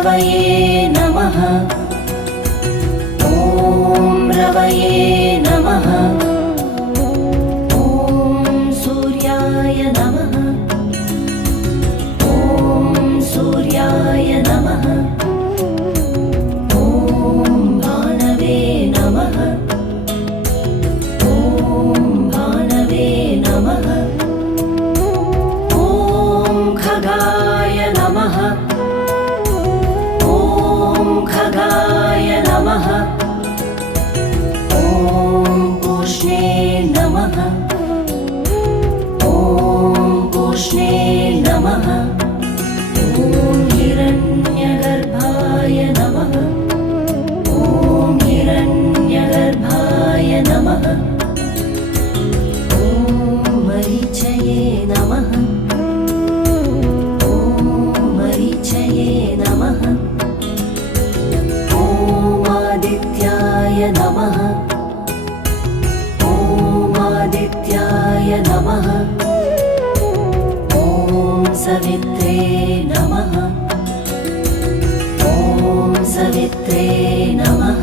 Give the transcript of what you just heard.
रवये नमः। ॐ रवये नमः। ॐ सूर्याय नमः। ॐ सूर्याय नमः। ॐ भानवे नमः। ॐ भानवे नमः। ॐ खगाय नमः। ॐ खगाय नमः। ॐ पूष्णे नमः। ॐ पूष्णे नमः। ॐ हिरण्यगर्भाय नमः। ॐ हिरण्यगर्भाय नमः। ॐ मरीचये नमः। ॐ मरीचये नमः। ॐ आदित्याय नमः। ॐ आदित्याय नमः। ॐ सवित्रे नमः। ॐ सवित्रे नमः।